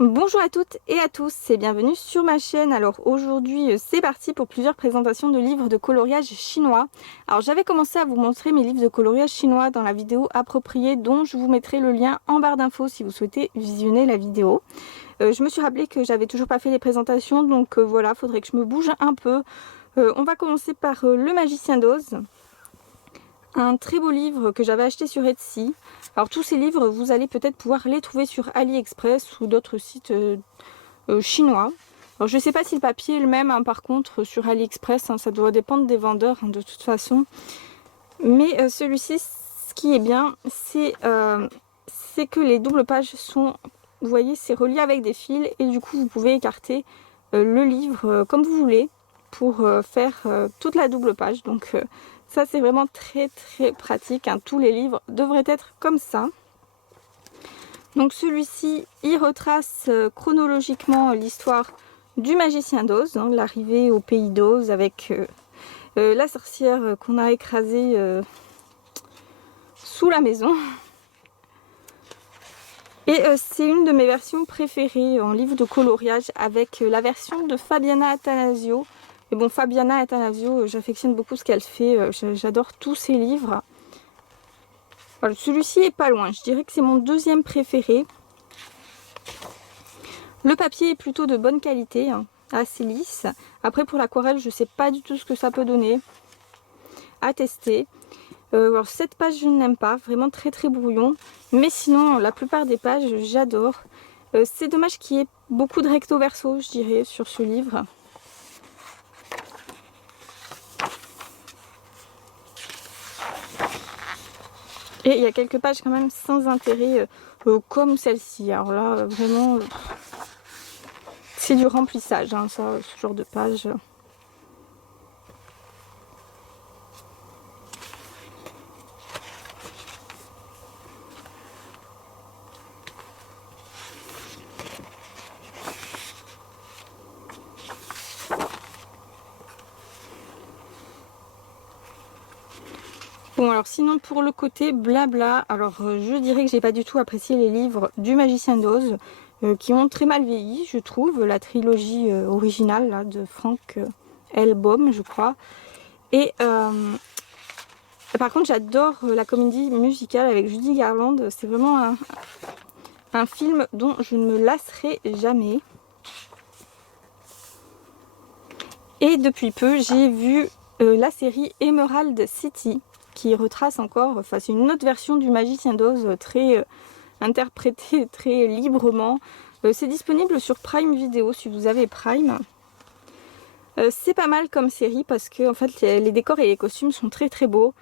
Bonjour à toutes et à tous et bienvenue sur ma chaîne. Alors aujourd'hui c'est parti pour plusieurs présentations de livres de coloriage chinois. Alors j'avais commencé à vous montrer mes livres de coloriage chinois dans la vidéo appropriée dont je vous mettrai le lien en barre d'infos si vous souhaitez visionner la vidéo. Je me suis rappelé que j'avais toujours pas fait les présentations donc voilà, faudrait que je me bouge un peu. On va commencer par Le Magicien d'Oz. Un très beau livre que j'avais acheté sur Etsy. Alors tous ces livres, vous allez peut-être pouvoir les trouver sur AliExpress ou d'autres sites chinois. Alors je ne sais pas si le papier est le même, hein, par contre sur AliExpress, hein, ça doit dépendre des vendeurs hein, de toute façon. Mais celui-ci, ce qui est bien, c'est que les doubles pages sont, vous voyez, c'est relié avec des fils et du coup vous pouvez écarter le livre comme vous voulez pour faire toute la double page. Donc ça c'est vraiment très pratique, hein. Tous les livres devraient être comme ça. Donc celui-ci, il retrace chronologiquement l'histoire du magicien d'Oz, hein, l'arrivée au pays d'Oz avec la sorcière qu'on a écrasée sous la maison. Et c'est une de mes versions préférées en livre de coloriage avec la version de Fabiana Attanasio. Et bon, Fabiana Attanasio, j'affectionne beaucoup ce qu'elle fait, j'adore tous ses livres. Alors, celui-ci est pas loin, je dirais que c'est mon deuxième préféré. Le papier est plutôt de bonne qualité, hein, assez lisse. Après pour l'aquarelle, je sais pas du tout ce que ça peut donner. À tester. Alors cette page je n'aime pas, vraiment très brouillon. Mais sinon la plupart des pages j'adore. C'est dommage qu'il y ait beaucoup de recto verso je dirais sur ce livre. Et il y a quelques pages quand même sans intérêt comme celle-ci. Alors là vraiment c'est du remplissage hein, ça, ce genre de page. Bon alors sinon pour le côté blabla, alors je dirais que j'ai pas du tout apprécié les livres du Magicien d'Oz qui ont très mal vieilli je trouve, la trilogie originale là, de Frank L. Baum je crois. Et par contre j'adore la comédie musicale avec Judy Garland, c'est vraiment un film dont je ne me lasserai jamais. Et depuis peu j'ai vu la série Emerald City qui retrace encore, enfin c'est une autre version du Magicien d'Oz très interprétée très librement. C'est disponible sur Prime Video si vous avez Prime. C'est pas mal comme série parce que en fait les décors et les costumes sont très beaux.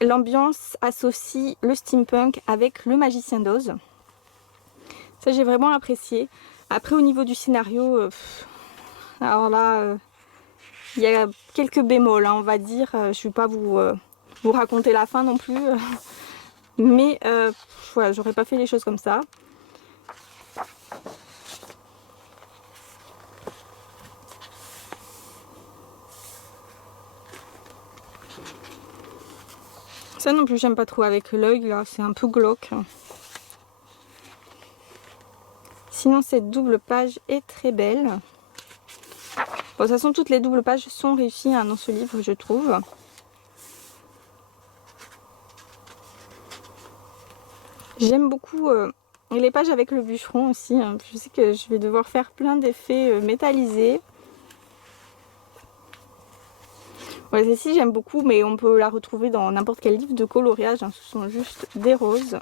L'ambiance associe le steampunk avec le Magicien d'Oz. Ça j'ai vraiment apprécié. Après au niveau du scénario, alors là il y a quelques bémols, hein, on va dire. Je ne vais pas vous raconter la fin non plus. Mais voilà, j'aurais pas fait les choses comme ça. Ça non plus, j'aime pas trop avec l'œil, là, c'est un peu glauque. Sinon, cette double page est très belle. Bon, de toute façon, toutes les doubles pages sont réussies hein, dans ce livre, je trouve. J'aime beaucoup les pages avec le bûcheron aussi. Hein. Je sais que je vais devoir faire plein d'effets métallisés. Ouais, celle-ci, j'aime beaucoup, mais on peut la retrouver dans n'importe quel livre de coloriage. Hein. Ce sont juste des roses.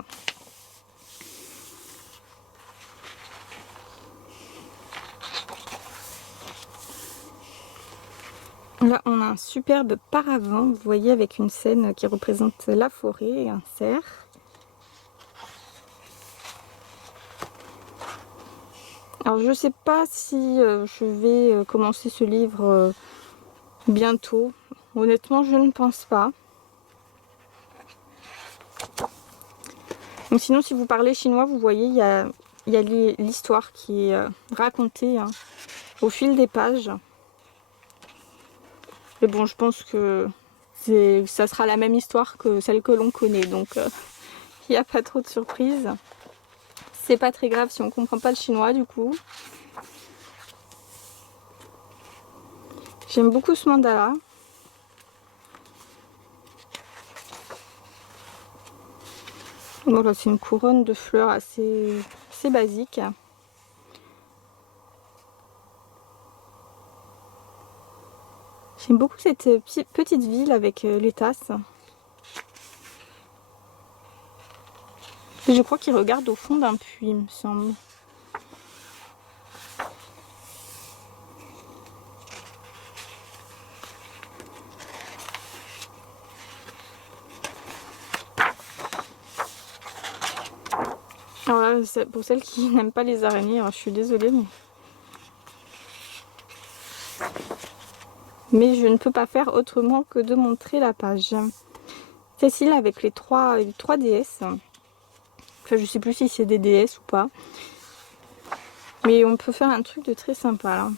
Là, on a un superbe paravent, vous voyez, avec une scène qui représente la forêt et un cerf. Alors, je sais pas si je vais commencer ce livre bientôt. Honnêtement, je ne pense pas. Donc, sinon, si vous parlez chinois, vous voyez, il y a l'histoire qui est racontée hein, au fil des pages. Mais bon, je pense que ça sera la même histoire que celle que l'on connaît, donc il n'y a pas trop de surprises. C'est pas très grave si on comprend pas le chinois du coup. J'aime beaucoup ce mandala. Voilà, c'est une couronne de fleurs assez basique. J'aime beaucoup cette petite ville avec les tasses. Et je crois qu'il regarde au fond d'un puits, il me semble. Alors là, pour celles qui n'aiment pas les araignées, alors je suis désolée, mais je ne peux pas faire autrement que de montrer la page. Cécile avec les trois déesses. Enfin, je sais plus si c'est des déesses ou pas. Mais on peut faire un truc de très sympa là.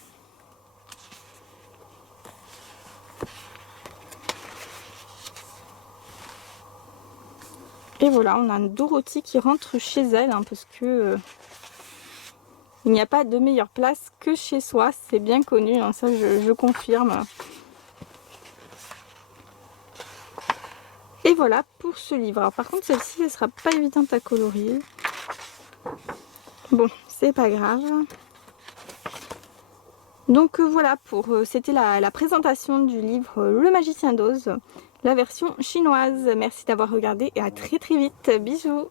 Et voilà, on a une Dorothy qui rentre chez elle, hein, parce que il n'y a pas de meilleure place que chez soi, c'est bien connu, hein, ça je confirme. Et voilà pour ce livre. Alors, par contre, celle-ci, elle sera pas évidente à colorier. Bon, c'est pas grave. Donc voilà, c'était la présentation du livre Le Magicien d'Oz, la version chinoise. Merci d'avoir regardé et à très très vite. Bisous.